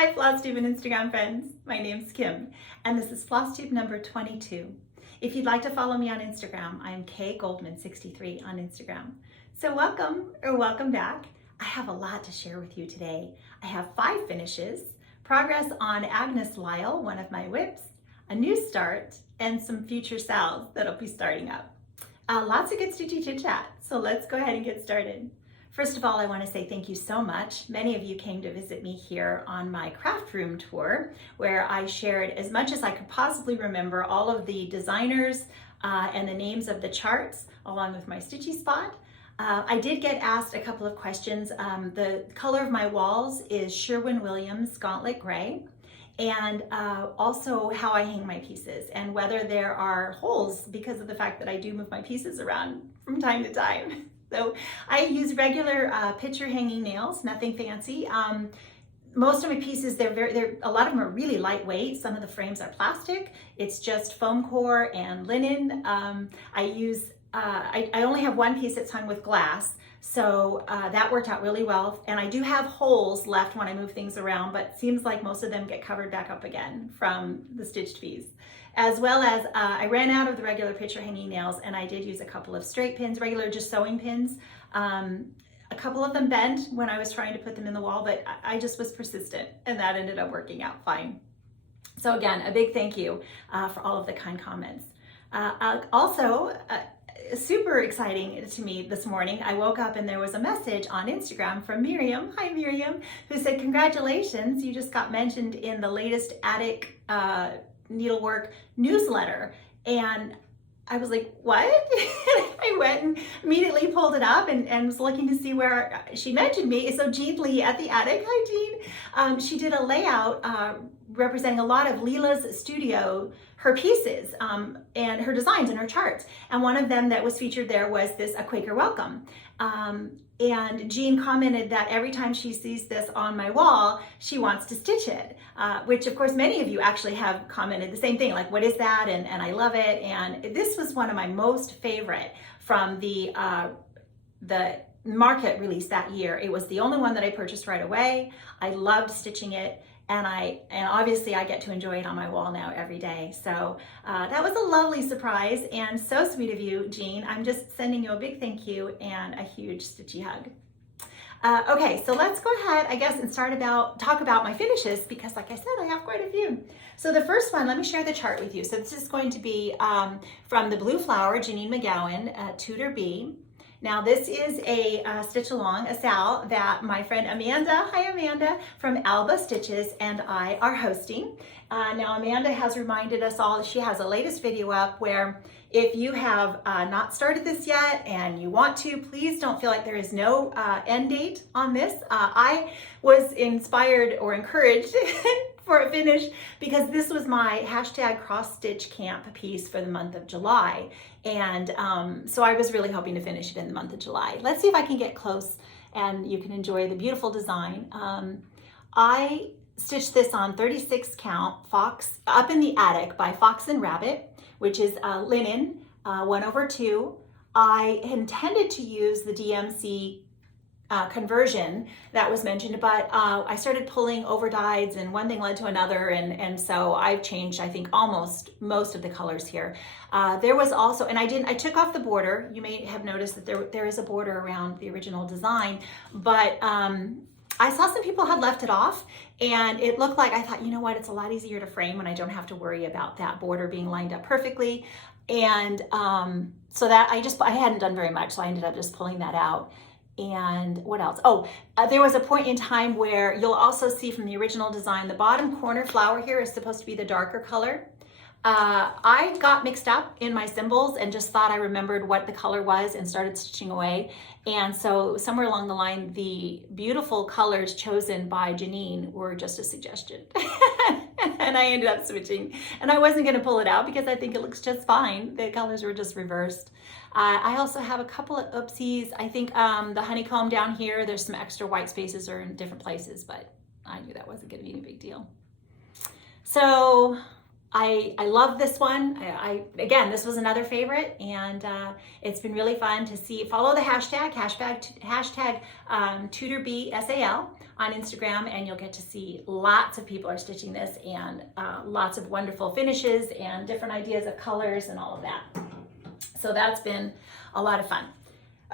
Hi Flosstube and Instagram friends, my name's Kim and this is Flosstube number 22. If you'd like to follow me on Instagram, I am kgoldman63 on Instagram. So welcome back. I have a lot to share with you today. I have 5 finishes, progress on Agnes Lyle, one of my whips, a new start, and some future SALs that'll be starting up. Lots of good stitchy chit chat, so let's go ahead and get started. First of all, I want to say thank you so much. Many of you came to visit me here on my craft room tour, where I shared as much as I could possibly remember all of the designers and the names of the charts, along with my stitchy spot. I did get asked a couple of questions. The color of my walls is Sherwin-Williams Gauntlet Gray, and also how I hang my pieces and whether there are holes because of the fact that I do move my pieces around from time to time. So I use regular picture hanging nails, nothing fancy. Most of my pieces, a lot of them are really lightweight. Some of the frames are plastic. It's just foam core and linen. I only have one piece that's hung with glass, so that worked out really well. And I do have holes left when I move things around, but it seems like most of them get covered back up again from the stitched piece. As well as I ran out of the regular picture hanging nails, and I did use a couple of straight pins, regular just sewing pins. A couple of them bent when I was trying to put them in the wall, but I just was persistent, and that ended up working out fine. So again, a big thank you for all of the kind comments. Super exciting to me this morning, I woke up and there was a message on Instagram from Miriam, hi Miriam, who said, congratulations, you just got mentioned in the latest attic needlework newsletter. And I was like, what? I went and immediately pulled it up and was looking to see where she mentioned me. So Jean Lee at the attic, hi Jean. She did a layout representing a lot of Leela's studio, her pieces and her designs and her charts. And one of them that was featured there was this A Quaker Welcome. And Jean commented that every time she sees this on my wall, she wants to stitch it, which of course many of you actually have commented the same thing, like what is that? And I love it. And this was one of my most favorite from the market release that year. It was the only one that I purchased right away. I loved stitching it. And obviously I get to enjoy it on my wall now every day. So that was a lovely surprise and so sweet of you, Jean. I'm just sending you a big thank you and a huge stitchy hug. Okay, so let's go ahead, I guess, and talk about my finishes, because like I said, I have quite a few. So the first one, let me share the chart with you. So this is going to be from the Blue Flower, Janine McGowan, Tutor B. Now this is a stitch along, a SAL, that my friend Amanda, hi Amanda, from Alba Stitches and I are hosting. Now Amanda has reminded us all, she has a latest video up where if you have not started this yet and you want to, please don't feel like there is no end date on this. I was inspired or encouraged for a finish because this was my hashtag cross stitch camp piece for the month of July. And so I was really hoping to finish it in the month of July. Let's see if I can get close and you can enjoy the beautiful design. I stitched this on 36 count Fox Up in the Attic by Fox and Rabbit, which is linen 1/2. I intended to use the DMC conversion that was mentioned, but I started pulling overdyes and one thing led to another, and so I've changed, I think, almost most of the colors here. There was also, and I took off the border. You may have noticed that there is a border around the original design, but I saw some people had left it off, and it looked like, I thought, you know what, it's a lot easier to frame when I don't have to worry about that border being lined up perfectly. And so that I hadn't done very much, so I ended up just pulling that out. And what else? There was a point in time where you'll also see from the original design, the bottom corner flower here is supposed to be the darker color. I got mixed up in my symbols and just thought I remembered what the color was and started stitching away. And so somewhere along the line, the beautiful colors chosen by Janine were just a suggestion. And I ended up switching. And I wasn't gonna pull it out because I think it looks just fine. The colors were just reversed. I also have a couple of oopsies. I think the honeycomb down here, there's some extra white spaces are in different places, but I knew that wasn't gonna be any big deal. So I love this one. Again, this was another favorite, and it's been really fun to see. Follow the hashtag Tutor B SAL on Instagram, and you'll get to see lots of people are stitching this, and lots of wonderful finishes and different ideas of colors and all of that. So that's been a lot of fun.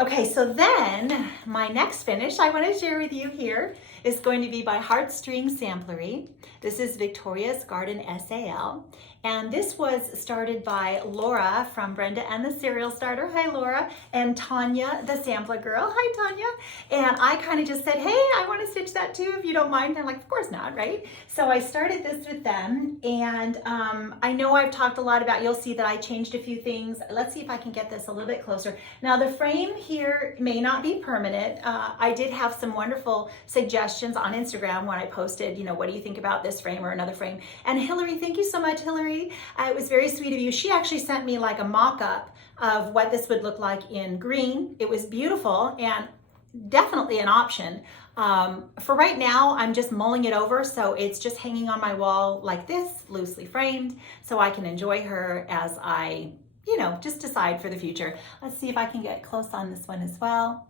Okay, so then my next finish I want to share with you here is going to be by Heartstring Samplery. This is Victoria's Garden SAL, and this was started by Laura from Brenda and the Cereal Starter. Hi, Laura. And Tanya, the Sampler Girl. Hi, Tanya. And I kind of just said, hey, I want to stitch that too, if you don't mind. And they're like, of course not, right? So I started this with them, and I know I've talked a lot about, you'll see that I changed a few things. Let's see if I can get this a little bit closer. Now, the frame here may not be permanent. I did have some wonderful suggestions on Instagram when I posted, you know, what do you think about this frame or another frame? And Hillary, thank you so much, Hillary. It was very sweet of you. She actually sent me like a mock-up of what this would look like in green. It was beautiful and definitely an option. For right now, I'm just mulling it over, so it's just hanging on my wall like this, loosely framed, so I can enjoy her as I, you know, just decide for the future. Let's see if I can get close on this one as well.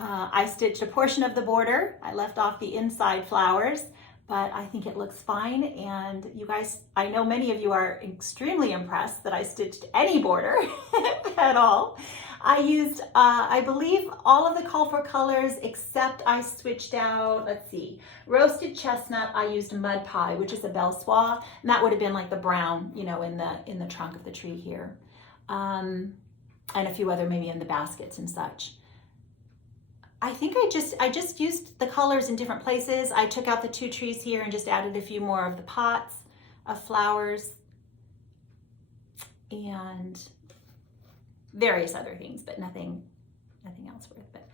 I stitched a portion of the border. I left off the inside flowers, but I think it looks fine. And you guys, I know many of you are extremely impressed that I stitched any border at all. I used, I believe, all of the call for colors, except I switched out, let's see, roasted chestnut. I used mud pie, which is a belle soie, and that would have been like the brown, you know, in the trunk of the tree here. And a few other maybe in the baskets and such. I think I just used the colors in different places. I took out the two trees here and just added a few more of the pots of flowers and various other things, but nothing else worth it.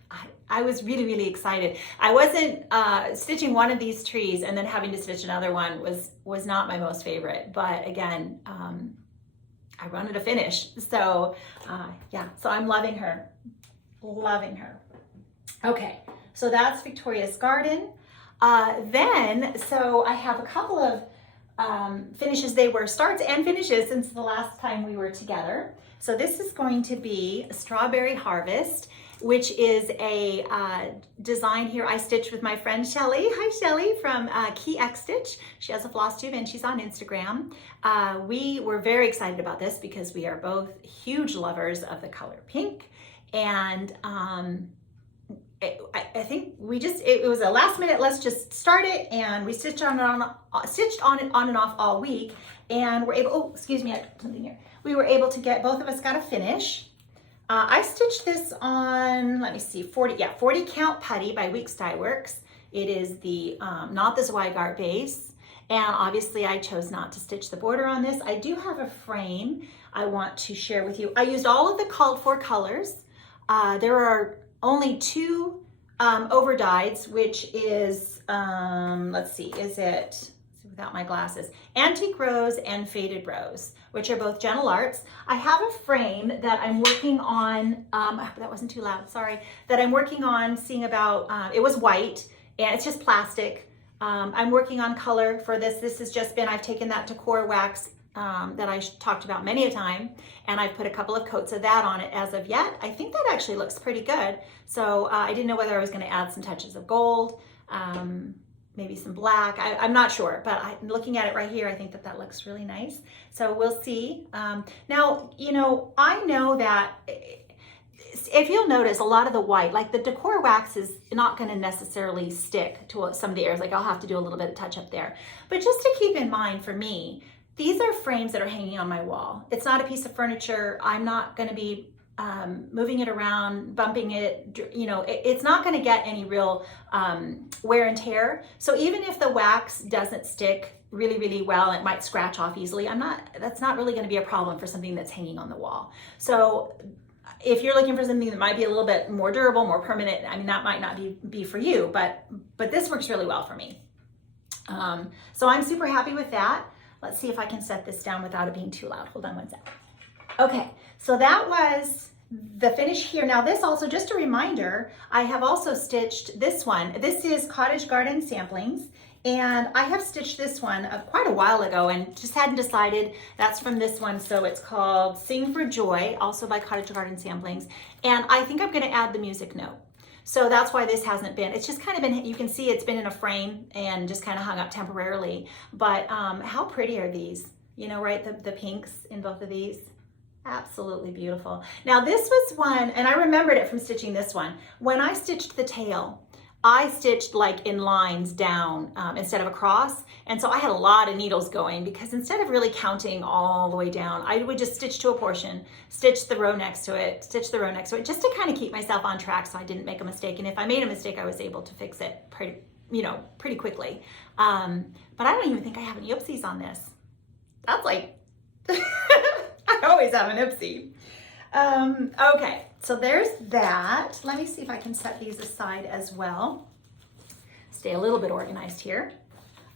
I was really, really excited. I wasn't stitching one of these trees and then having to stitch another one was not my most favorite, but again, I wanted to finish. So yeah, so I'm loving her, loving her. Okay, so that's Victoria's Garden. So I have a couple of finishes. They were starts and finishes since the last time we were together. So this is going to be Strawberry Harvest, which is a design here I stitched with my friend Shelly. Hi, Shelly from Key X Stitch. She has a Flosstube and she's on Instagram. We were very excited about this because we are both huge lovers of the color pink, and I think it was a last minute, let's just start it, and we stitched on and off all week, and we're able, oh, excuse me, I got something here. We were able to get, both of us got a finish. I stitched this on, let me see, 40 count putty by Weeks Dye Works. It is the, not the Zweigart base, and obviously I chose not to stitch the border on this. I do have a frame I want to share with you. I used all of the called for colors. There are only two over dyes, which is, let's see, is it, without my glasses, Antique Rose and Faded Rose, which are both Gentle Arts. I have a frame that I'm working on, that wasn't too loud, sorry, that I'm working on seeing about, it was white, and it's just plastic. I'm working on color for this. This has just been, I've taken that Decor Wax that I talked about many a time, and I've put a couple of coats of that on it as of yet. I think that actually looks pretty good. So I didn't know whether I was going to add some touches of gold, maybe some black. I'm not sure, but looking at it right here, I think that looks really nice. So we'll see. Now, you know, I know that if you'll notice, a lot of the white, like the Decor Wax, is not going to necessarily stick to some of the areas. Like I'll have to do a little bit of touch up there. But just to keep in mind, for me, these are frames that are hanging on my wall. It's not a piece of furniture. I'm not going to be moving it around, bumping it, you know, it's not going to get any real wear and tear. So even if the wax doesn't stick really, really well, it might scratch off easily. That's not really going to be a problem for something that's hanging on the wall. So if you're looking for something that might be a little bit more durable, more permanent, I mean, that might not be for you, but this works really well for me. So I'm super happy with that. Let's see if I can set this down without it being too loud. Hold on one sec. Okay, so that was the finish here. Now this also, just a reminder, I have also stitched this one. This is Cottage Garden Samplings, And I have stitched this one quite a while ago and just hadn't decided. That's from this one. So it's called Sing for Joy, also by Cottage Garden Samplings. And I think I'm going to add the music note. So that's why this hasn't been, it's just kind of been, you can see it's been in a frame and just kind of hung up temporarily. But how pretty are these? You know, right? The pinks in both of these. Absolutely beautiful. Now this was one, and I remembered it from stitching this one. When I stitched the tail, I stitched like in lines down instead of across. And so I had a lot of needles going because instead of really counting all the way down, I would just stitch to a portion, stitch the row next to it, stitch the row next to it, just to kind of keep myself on track so I didn't make a mistake. And if I made a mistake, I was able to fix it pretty quickly. But I don't even think I have any oopsies on this. That's like, I always have an oopsie. Okay, so there's that. Let me see if I can set these aside as well. Stay a little bit organized here.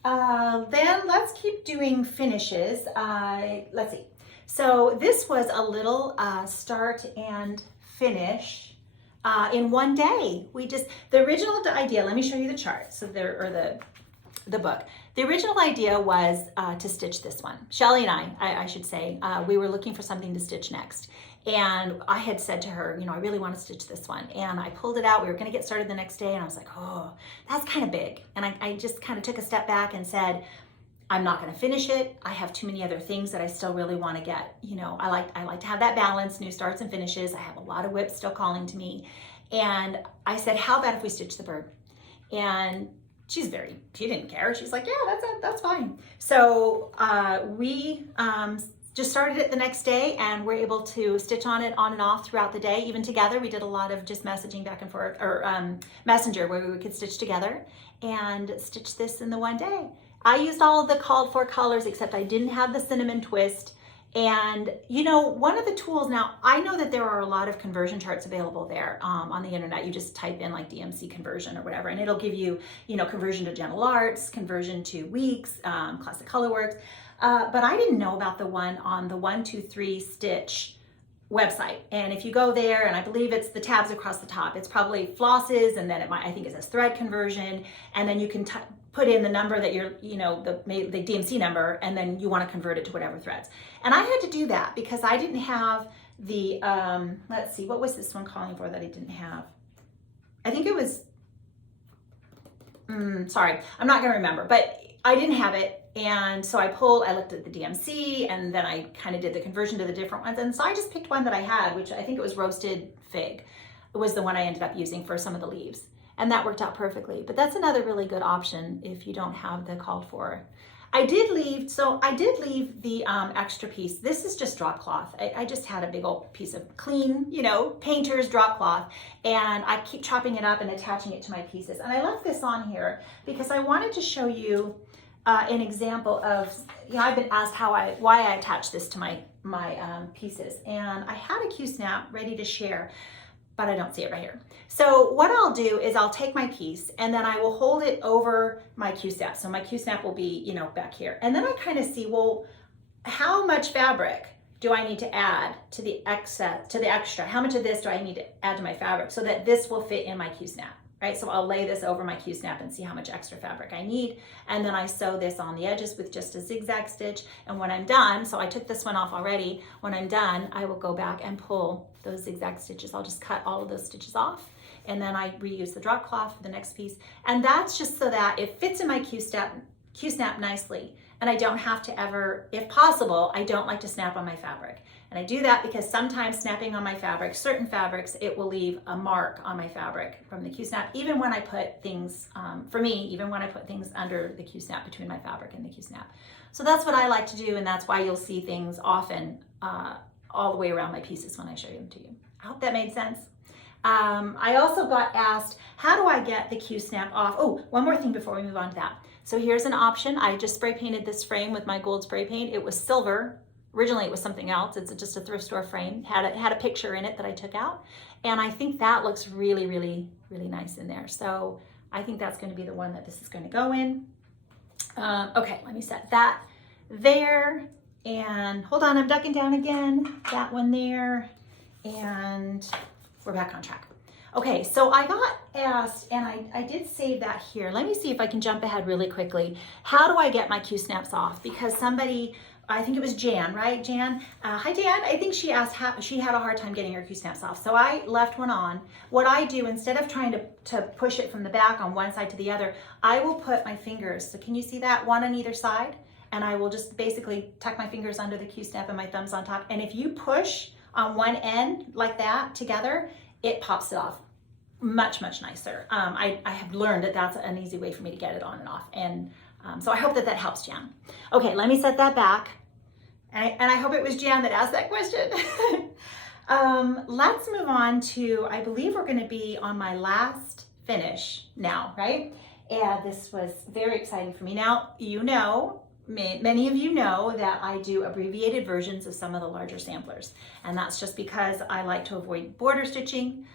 Then let's keep doing finishes. Let's see. So this was a little start and finish in one day. The original idea, let me show you the chart. So the book. The original idea was to stitch this one. Shelly and I should say, we were looking for something to stitch next. And I had said to her, you know, I really want to stitch this one. And I pulled it out. We were going to get started the next day. And I was like, oh, that's kind of big. And I just kind of took a step back and said, I'm not going to finish it. I have too many other things that I still really want to get. You know, I like to have that balance, new starts and finishes. I have a lot of whips still calling to me. And I said, how about if we stitch the bird? And she didn't care. She's like, yeah, that's fine. So we just started it the next day and we're able to stitch on it on and off throughout the day. Even together, we did a lot of just messaging back and forth, or messenger, where we could stitch together and stitch this in the one day. I used all of the called for colors, except I didn't have the cinnamon twist. And you know, one of the tools, now I know that there are a lot of conversion charts available there on the internet. You just type in like DMC conversion or whatever, and it'll give you, you know, conversion to Gentle Arts, conversion to Weeks, Classic Colorworks. But I didn't know about the one on the 1-2-3 Stitch website. And if you go there, and I believe it's the tabs across the top, it's probably flosses, and then I think it says thread conversion, and then you can put in the number that you're, you know, the DMC number, and then you want to convert it to whatever threads. And I had to do that because I didn't have the, let's see, what was this one calling for that I didn't have? I think it was, sorry, I'm not going to remember, but I didn't have it. And so I looked at the DMC, and then I kind of did the conversion to the different ones. And so I just picked one that I had, which I think it was roasted fig. It was the one I ended up using for some of the leaves. And that worked out perfectly. But that's another really good option if you don't have the called for. I did leave the extra piece. This is just drop cloth. I just had a big old piece of clean, you know, painter's drop cloth, and I keep chopping it up and attaching it to my pieces. And I left this on here because I wanted to show you an example of, you know, I've been asked why I attach this to my pieces, and I had a Q-snap ready to share, but I don't see it right here. So what I'll do is I'll take my piece and then I will hold it over my Q-snap. So my Q-snap will be, you know, back here. And then I kind of see, well, how much fabric do I need to add to the extra? How much of this do I need to add to my fabric so that this will fit in my Q-snap, right? So I'll lay this over my Q-snap and see how much extra fabric I need. And then I sew this on the edges with just a zigzag stitch. And when I'm done, so I took this one off already, when I'm done, I will go back and pull those zigzag stitches. I'll just cut all of those stitches off, and then I reuse the drop cloth for the next piece. And that's just so that it fits in my Q-snap nicely. And I don't have to ever, if possible, I don't like to snap on my fabric. And I do that because sometimes snapping on my fabric, certain fabrics, it will leave a mark on my fabric from the Q-snap, even when I put things, for me, even when I put things under the Q-snap, between my fabric and the Q-snap. So that's what I like to do, and that's why you'll see things often all the way around my pieces when I show them to you. I hope that made sense. I also got asked, how do I get the Q-snap off? Oh, one more thing before we move on to that. So here's an option. I just spray painted this frame with my gold spray paint. It was silver. Originally it was something else. It's just a thrift store frame. Had a picture in it that I took out. And I think that looks really, really, really nice in there. So I think that's going to be the one that this is going to go in. Okay, let me set that there. And hold on, I'm ducking down again. That one there. And we're back on track. Okay, so I got asked, and I did save that here. Let me see if I can jump ahead really quickly. How do I get my Q-snaps off? Because somebody, I think it was Jan, right? Jan, hi Jan. I think she asked how she had a hard time getting her Q-snaps off. So I left one on. What I do, instead of trying to push it from the back on one side to the other, I will put my fingers, so can you see that? One on either side. And I will just basically tuck my fingers under the Q-snap and my thumbs on top. And if you push on one end like that together, it pops it off. Much nicer. I have learned that that's an easy way for me to get it on and off. And so I hope that helps, Jan. Okay, let me set that back. And I hope it was Jan that asked that question. Let's move on to, I believe we're going to be on my last finish now, right? And this was very exciting for me. Now, you know, many of you know that I do abbreviated versions of some of the larger samplers. And that's just because I like to avoid border stitching.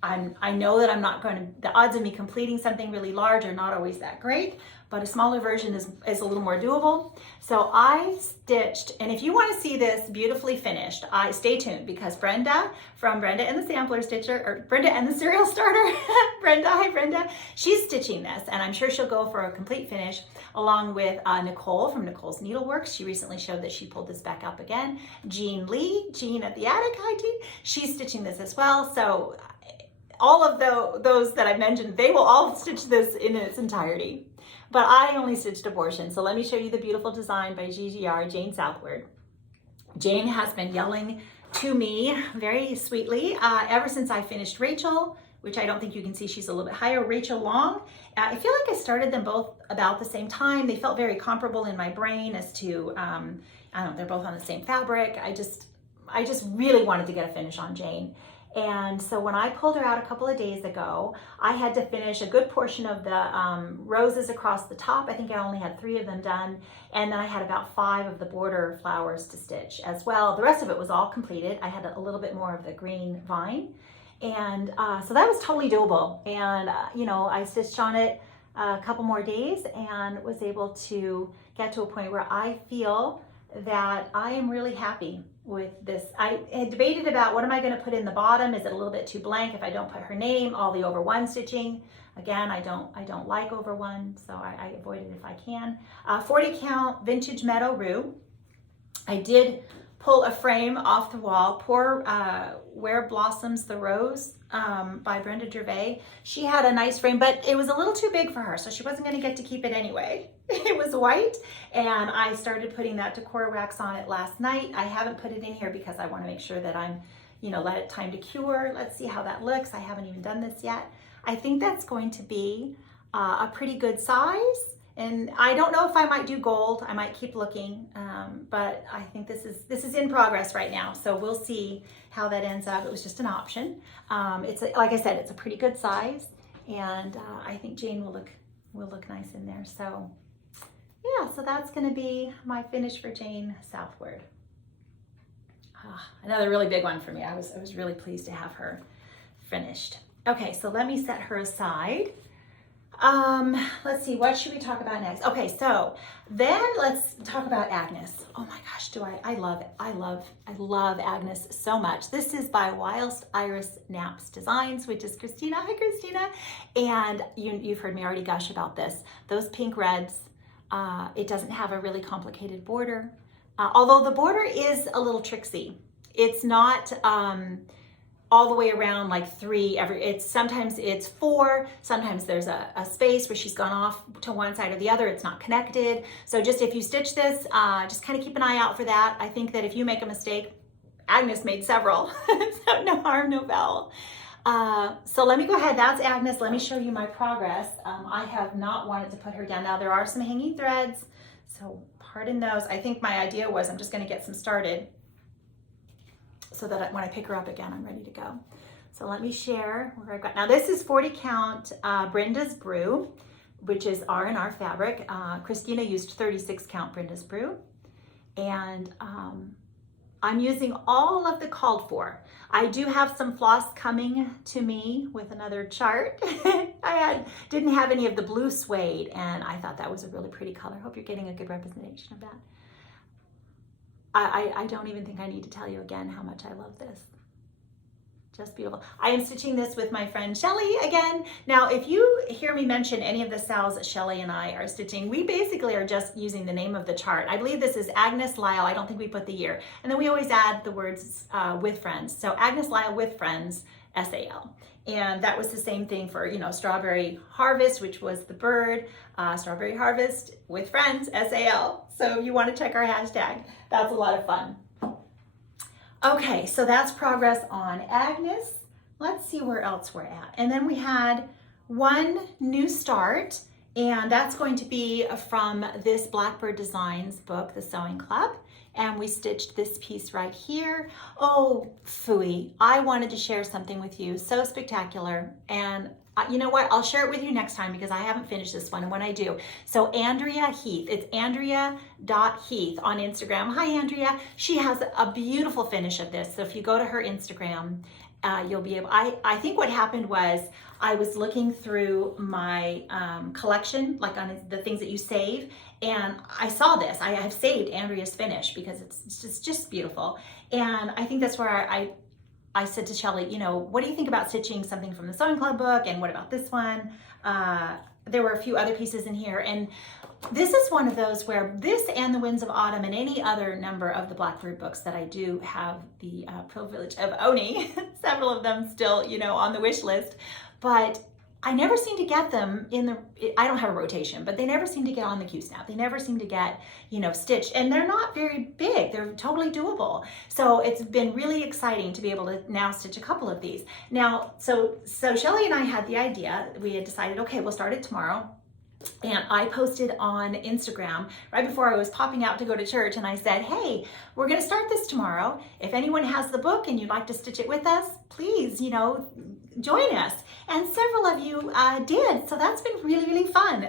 I know that I'm not going to, the odds of me completing something really large are not always that great, but a smaller version is a little more doable. So I stitched, and if you want to see this beautifully finished, stay tuned, because Brenda from Brenda and the Sampler Stitcher, or Brenda and the Serial Starter, Brenda, hi Brenda, she's stitching this, and I'm sure she'll go for a complete finish, along with Nicole from Nicole's Needleworks. She recently showed that she pulled this back up again. Jean Lee, Jean at the Attic, hi Jean, she's stitching this as well. So all of those that I mentioned, they will all stitch this in its entirety. But I only stitched a portion. So let me show you the beautiful design by GGR, Jane Southward. Jane has been yelling to me very sweetly ever since I finished Rachel, which I don't think you can see, she's a little bit higher, Rachel Long. I feel like I started them both about the same time. They felt very comparable in my brain as to, I don't know, they're both on the same fabric. I just really wanted to get a finish on Jane. And so when I pulled her out a couple of days ago, I had to finish a good portion of the roses across the top. I think I only had 3 of them done. And then I had about 5 of the border flowers to stitch as well. The rest of it was all completed. I had a little bit more of the green vine. And so that was totally doable. And, you know, I stitched on it a couple more days and was able to get to a point where I feel that I am really happy with this. I had debated about what am I going to put in the bottom. Is it a little bit too blank if I don't put her name, all the over 1 stitching? Again, I don't like over 1, so I avoid it if I can. 40 count vintage meadow rue. I did pull a frame off the wall. Poor Where Blossoms the Rose by Brenda Gervais. She had a nice frame, but it was a little too big for her, so she wasn't going to get to keep it anyway. It was white, and I started putting that decor wax on it last night. I haven't put it in here because I want to make sure that I'm, you know, let it time to cure. Let's see how that looks. I haven't even done this yet. I think that's going to be a pretty good size. And I don't know if I might do gold. I might keep looking, but I think this is in progress right now. So we'll see how that ends up. It was just an option. Like I said, it's a pretty good size, and I think Jane will look nice in there. So yeah, so that's going to be my finish for Jane Southward. Another really big one for me. I was really pleased to have her finished. Okay, so let me set her aside. Let's see, what should we talk about next? Okay, so then let's talk about Agnes. Oh my gosh, I love Agnes so much. This is by Whilst Iris Naps Designs, which is Christina. Hi, Christina. And you've heard me already gush about this. Those pink reds, it doesn't have a really complicated border. Although the border is a little tricksy. It's not, all the way around like 3 sometimes it's 4, sometimes there's a space where she's gone off to one side or the other, it's not connected. So just if you stitch this, just kind of keep an eye out for that. I think that if you make a mistake, Agnes made several, so no harm, no foul. So let me go ahead, that's Agnes. Let me show you my progress. I have not wanted to put her down. Now there are some hanging threads, so pardon those. I think my idea was I'm just gonna get some started, so that when I pick her up again, I'm ready to go. So let me share where I've got. Now this is 40 count Brenda's Brew, which is R&R fabric. Christina used 36 count Brenda's Brew. And I'm using all of the called for. I do have some floss coming to me with another chart. Didn't have any of the blue suede, and I thought that was a really pretty color. Hope you're getting a good representation of that. I don't even think I need to tell you again how much I love this. Just beautiful. I am stitching this with my friend Shelly again. Now, if you hear me mention any of the SALs that Shelly and I are stitching, we basically are just using the name of the chart. I believe this is Agnes Lyle. I don't think we put the year. And then we always add the words with friends. So Agnes Lyle with friends, SAL. And that was the same thing for, you know, Strawberry Harvest, which was the bird, Strawberry Harvest with friends, SAL. So you want to check our hashtag. That's a lot of fun. Okay, so that's progress on Agnes. Let's see where else we're at. And then we had one new start, and that's going to be from this Blackbird Designs book, The Sewing Club. And we stitched this piece right here. Oh, phooey, I wanted to share something with you. So spectacular. And you know what? I'll share it with you next time because I haven't finished this one. And when I do, so Andrea Heath, it's Andrea.Heath on Instagram. Hi, Andrea. She has a beautiful finish of this. So if you go to her Instagram, you'll be able, I think what happened was I was looking through my collection, like on the things that you save, and I saw this. I have saved Andrea's finish because it's just beautiful. And I think that's where I said to Shelly, you know, what do you think about stitching something from the Sewing Club book? And what about this one? There were a few other pieces in here. And this is one of those where this and The Winds of Autumn and any other number of the Blackbird books that I do have the privilege of owning, several of them still, you know, on the wish list, but I never seem to get them I don't have a rotation, but they never seem to get on the Q-snap. They never seem to get, you know, stitched, and they're not very big. They're totally doable. So it's been really exciting to be able to now stitch a couple of these. Now, so Shelly and I had the idea, we had decided, okay, we'll start it tomorrow. And I posted on Instagram right before I was popping out to go to church, and I said, hey, we're going to start this tomorrow. If anyone has the book and you'd like to stitch it with us, please, you know, join us. And several of you did, so that's been really, really fun.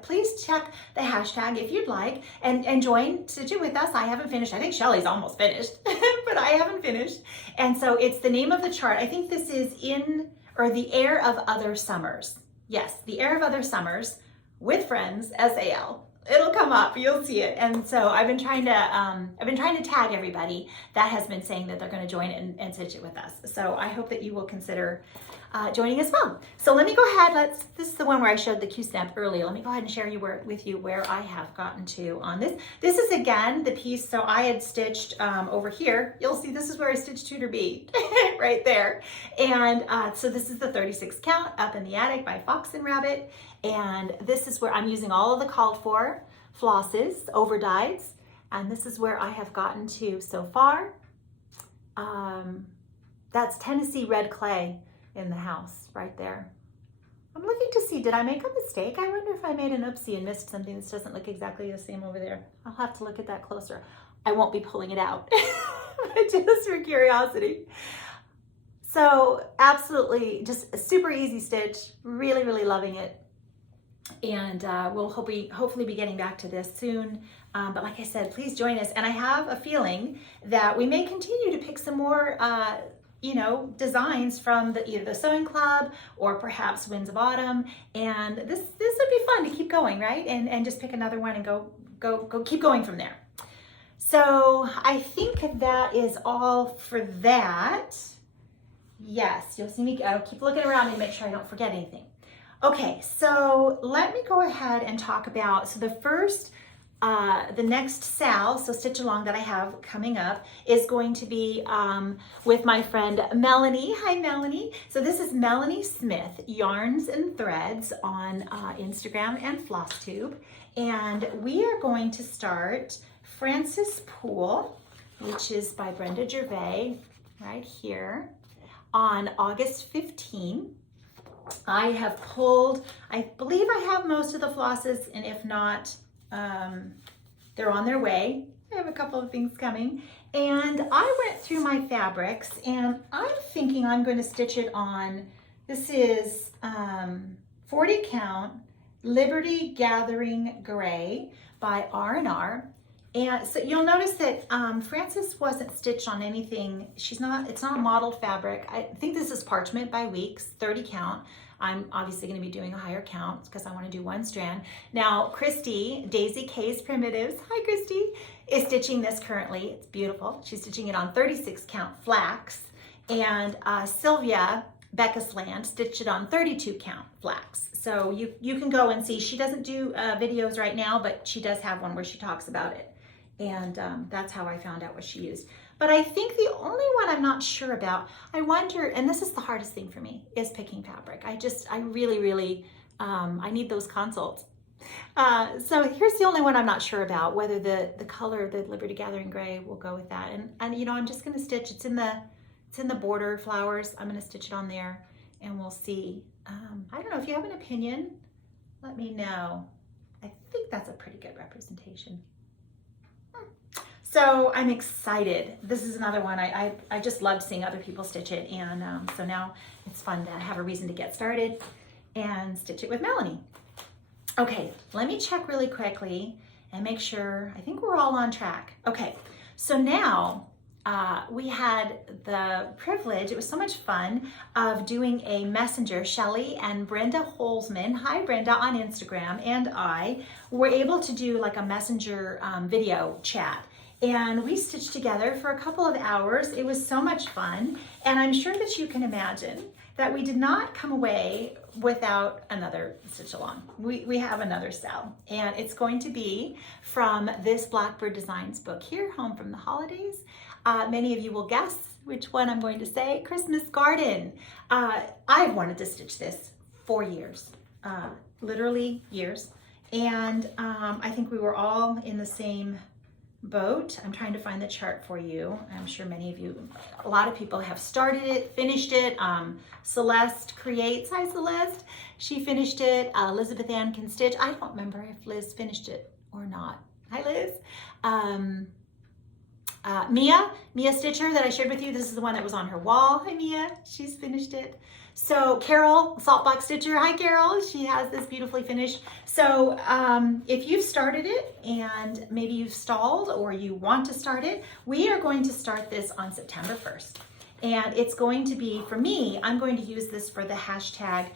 Please check the hashtag if you'd like and join, stitch it with us. I haven't finished. I think Shelly's almost finished, but I haven't finished. And so it's the name of the chart. I think this is The Air of Other Summers. Yes, The Air of Other Summers with friends, SAL. It'll come up, you'll see it. And so I've been trying to tag everybody that has been saying that they're going to join it and stitch it with us. So I hope that you will consider joining as well. So let me go ahead, this is the one where I showed the Q-snap earlier. Let me go ahead and share with you where I have gotten to on this. This is again the piece, so I had stitched over here. You'll see this is where I stitched Tutor B, right there. And so this is the 36 count up in the attic by Fox and Rabbit. And this is where I'm using all of the called for flosses, over dyes. And this is where I have gotten to so far. That's Tennessee red clay in the house right there. I'm looking to see, did I make a mistake? I wonder if I made an oopsie and missed something that doesn't look exactly the same over there. I'll have to look at that closer. I won't be pulling it out, but just for curiosity. So absolutely just a super easy stitch, really, really loving it. And we'll hopefully be getting back to this soon. But like I said, please join us. And I have a feeling that we may continue to pick some more you know, designs from either the Sewing Club or perhaps Winds of Autumn. And this would be fun to keep going, right? And just pick another one and go keep going from there. So I think that is all for that. Yes, you'll see me, I'll keep looking around and make sure I don't forget anything. Okay, so let me go ahead and talk about, so the next SAL, so stitch along that I have coming up is going to be with my friend Melanie. Hi, Melanie. So this is Melanie Smith, Yarns and Threads on Instagram and Flosstube. And we are going to start Frances Poole, which is by Brenda Gervais, right here, on August 15. I have pulled, I believe I have most of the flosses, and if not, they're on their way. I have a couple of things coming. And I went through my fabrics, and I'm thinking I'm going to stitch it on, this is 40 count Liberty Gathering Gray by R&R. And so you'll notice that Frances wasn't stitched on anything. It's not a modeled fabric. I think this is parchment by weeks, 30 count. I'm obviously going to be doing a higher count because I want to do one strand. Now, Christy, Daisy K's Primitives, hi Christy, is stitching this currently. It's beautiful. She's stitching it on 36 count flax. And Sylvia Beckisland stitched it on 32 count flax. So you can go and see. She doesn't do videos right now, but she does have one where she talks about it. And that's how I found out what she used. But I think the only one I'm not sure about, I wonder, and this is the hardest thing for me, is picking fabric. I really, I need those consults. So here's the only one I'm not sure about, whether the color of the Liberty Gathering Gray will go with that. And you know, I'm just gonna stitch, it's in the border flowers. I'm gonna stitch it on there and we'll see. I don't know, if you have an opinion, let me know. I think that's a pretty good representation. So I'm excited. This is another one. I just loved seeing other people stitch it. And so now it's fun to have a reason to get started and stitch it with Melanie. Okay, let me check really quickly and make sure, I think we're all on track. Okay, so now we had the privilege, it was so much fun, of doing a messenger. Shelly and Brenda Holzman, hi Brenda, on Instagram, and I were able to do like a messenger video chat. And we stitched together for a couple of hours. It was so much fun. And I'm sure that you can imagine that we did not come away without another stitch along. We have another SAL, and it's going to be from this Blackbird Designs book here, Home from the Holidays. Many of you will guess which one I'm going to say, Christmas Garden. I've wanted to stitch this for years, literally years. And I think we were all in the same boat. I'm trying to find the chart for you. I'm sure many of you, a lot of people have started it, finished it. Celeste Creates, hi Celeste, she finished it. Elizabeth Ann can stitch. I don't remember if Liz finished it or not. Hi Liz. Mia Stitcher that I shared with you, this is the one that was on her wall. Hi Mia, she's finished it. So Carol, Saltbox Stitcher, hi Carol, she has this beautifully finished. So if you've started it and maybe you've stalled or you want to start it, we are going to start this on September 1st. And it's going to be, for me, I'm going to use this for the hashtag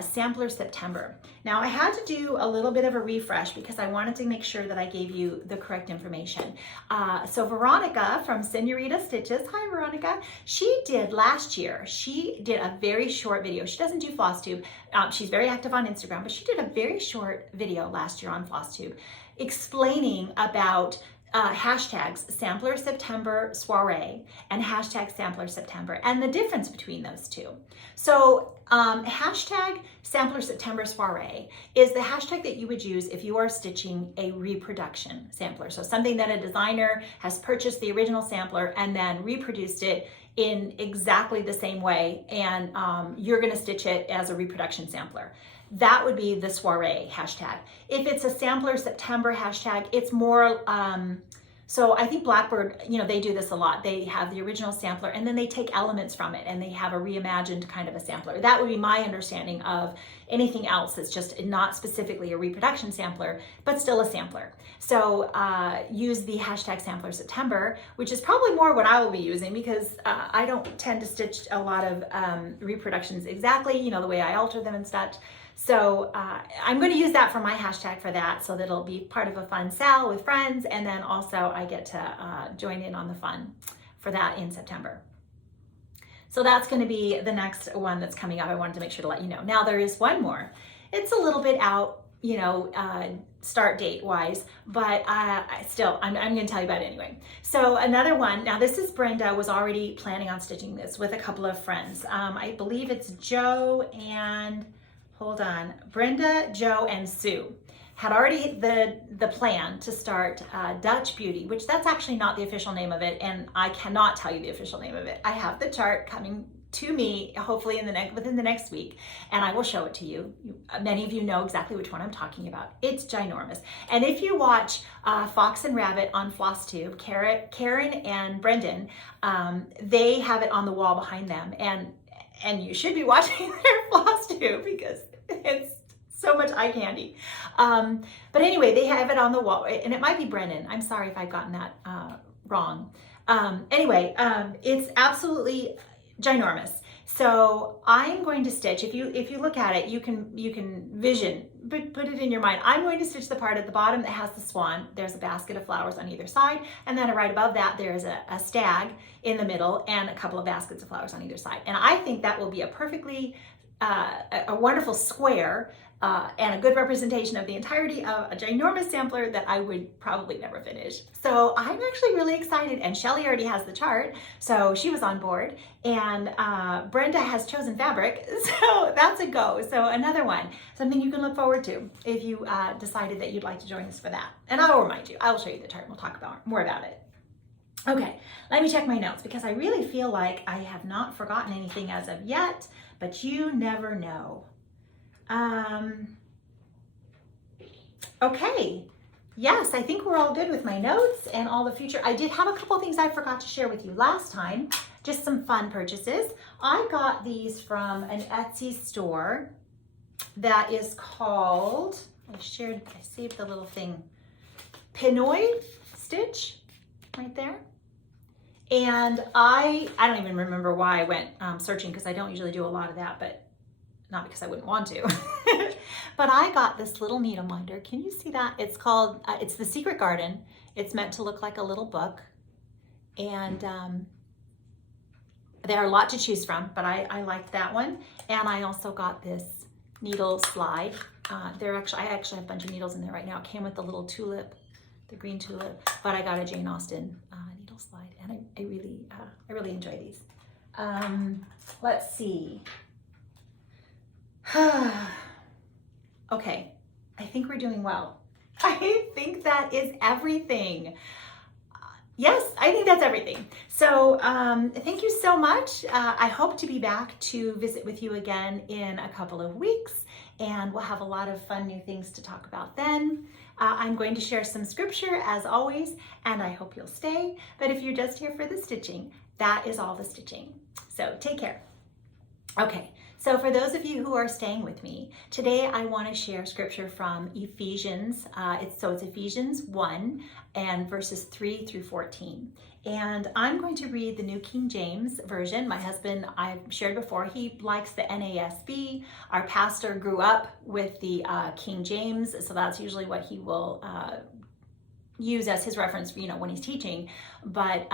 Sampler September. Now I had to do a little bit of a refresh because I wanted to make sure that I gave you the correct information. So Veronica from Senorita Stitches, hi Veronica, she did last year, she did a very short video. She doesn't do Flosstube. She's very active on Instagram, but she did a very short video last year on Flosstube explaining about hashtags Sampler September Soiree and hashtag Sampler September and the difference between those two. So hashtag Sampler September Soiree is the hashtag that you would use if you are stitching a reproduction sampler. So something that a designer has purchased the original sampler and then reproduced it in exactly the same way, and you're going to stitch it as a reproduction sampler. That would be the soiree hashtag. If it's a Sampler September hashtag, it's more, so I think Blackbird, you know, they do this a lot. They have the original sampler and then they take elements from it and they have a reimagined kind of a sampler. That would be my understanding of anything else that's just not specifically a reproduction sampler, but still a sampler. So use the hashtag Sampler September, which is probably more what I will be using because I don't tend to stitch a lot of reproductions exactly, you know, the way I alter them and such. So I'm going to use that for my hashtag for that, so that it'll be part of a fun SAL with friends, and then also I get to join in on the fun for that in September. So that's going to be the next one that's coming up. I wanted to make sure to let you know. Now there is one more. It's a little bit out, you know, start date wise, but I'm going to tell you about it anyway. So another one, now this is Brenda was already planning on stitching this with a couple of friends. I believe it's Joe and... hold on, Brenda, Joe, and Sue had already the plan to start Dutch Beauty, which that's actually not the official name of it, and I cannot tell you the official name of it. I have the chart coming to me, hopefully within the next week, and I will show it to you. Many of you know exactly which one I'm talking about. It's ginormous. And if you watch Fox and Rabbit on Flosstube, Karen and Brendan, they have it on the wall behind them, and you should be watching their Flosstube because it's so much eye candy. But anyway, they have it on the wall, and it might be Brennan. I'm sorry if I've gotten that wrong. Anyway, it's absolutely ginormous. So I'm going to stitch, if you look at it, you can vision, put it in your mind. I'm going to stitch the part at the bottom that has the swan. There's a basket of flowers on either side, and then right above that there's a stag in the middle and a couple of baskets of flowers on either side. And I think that will be a perfectly a wonderful square and a good representation of the entirety of a ginormous sampler that I would probably never finish. So I'm actually really excited, and Shelly already has the chart, so she was on board, and Brenda has chosen fabric, so that's a go. So another one, something you can look forward to if you decided that you'd like to join us for that. And I'll remind you, I will show you the chart and we'll talk more about it. Okay, let me check my notes because I really feel like I have not forgotten anything as of yet, but you never know. Okay, yes, I think we're all good with my notes and all the future. I did have a couple of things I forgot to share with you last time, just some fun purchases. I got these from an Etsy store that is called, I saved the little thing, Pinoy Stitch, right there. And I don't even remember why I went searching, because I don't usually do a lot of that, but not because I wouldn't want to. But I got this little needle minder. Can you see that? It's called, it's The Secret Garden. It's meant to look like a little book. And there are a lot to choose from, but I liked that one. And I also got this needle slide. I actually have a bunch of needles in there right now. It came with the little tulip, the green tulip, but I got a Jane Austen needle slide, and I really enjoy these. Let's see. Okay, I think we're doing well. I think that is everything. Yes, I think that's everything. So thank you so much. I hope to be back to visit with you again in a couple of weeks, and we'll have a lot of fun new things to talk about then. I'm going to share some scripture as always, and I hope you'll stay. But if you're just here for the stitching, that is all the stitching. So take care. Okay, so for those of you who are staying with me, today I want to share scripture from Ephesians. It's Ephesians 1 and verses 3 through 14. And I'm going to read the New King James Version. My husband, I've shared before, he likes the NASB. Our pastor grew up with the King James, so that's usually what he will use as his reference, when he's teaching. But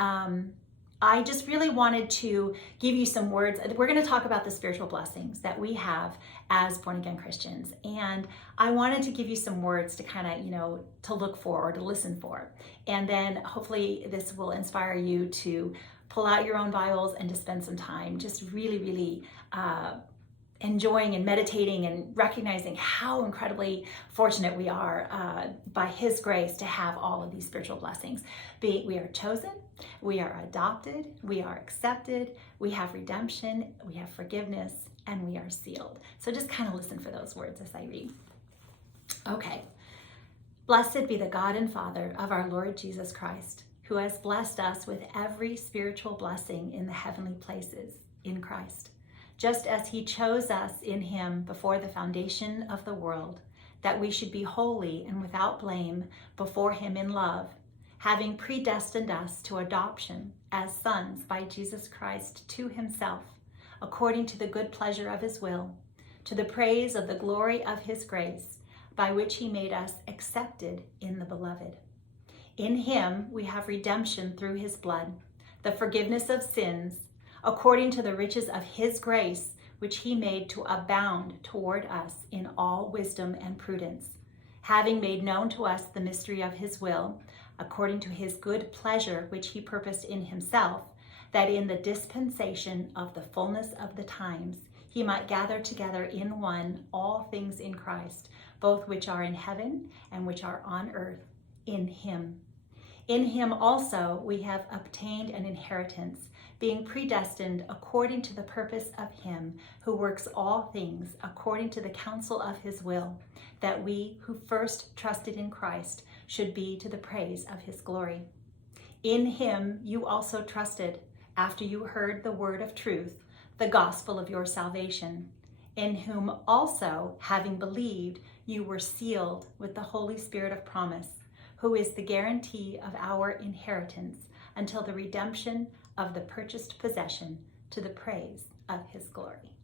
I just really wanted to give you some words. We're going to talk about the spiritual blessings that we have as born-again Christians. And I wanted to give you some words to kind of, to look for or to listen for. And then hopefully this will inspire you to pull out your own Bibles and to spend some time just really, really enjoying and meditating and recognizing how incredibly fortunate we are by His grace to have all of these spiritual blessings. We are chosen, we are adopted, we are accepted, we have redemption, we have forgiveness, and we are sealed. So just kind of listen for those words as I read. Okay. Blessed be the God and Father of our Lord Jesus Christ, who has blessed us with every spiritual blessing in the heavenly places in Christ, just as He chose us in Him before the foundation of the world, that we should be holy and without blame before Him in love, having predestined us to adoption as sons by Jesus Christ to Himself, according to the good pleasure of His will, to the praise of the glory of His grace, by which He made us accepted in the Beloved. In Him we have redemption through His blood, the forgiveness of sins, according to the riches of His grace, which He made to abound toward us in all wisdom and prudence, having made known to us the mystery of His will, according to His good pleasure, which He purposed in Himself, that in the dispensation of the fullness of the times He might gather together in one all things in Christ, both which are in heaven and which are on earth, in Him. In Him also we have obtained an inheritance, being predestined according to the purpose of Him who works all things according to the counsel of His will, that we who first trusted in Christ should be to the praise of His glory. In Him you also trusted, after you heard the word of truth, the gospel of your salvation, in whom also, having believed, you were sealed with the Holy Spirit of promise, who is the guarantee of our inheritance until the redemption of the purchased possession to the praise of his glory.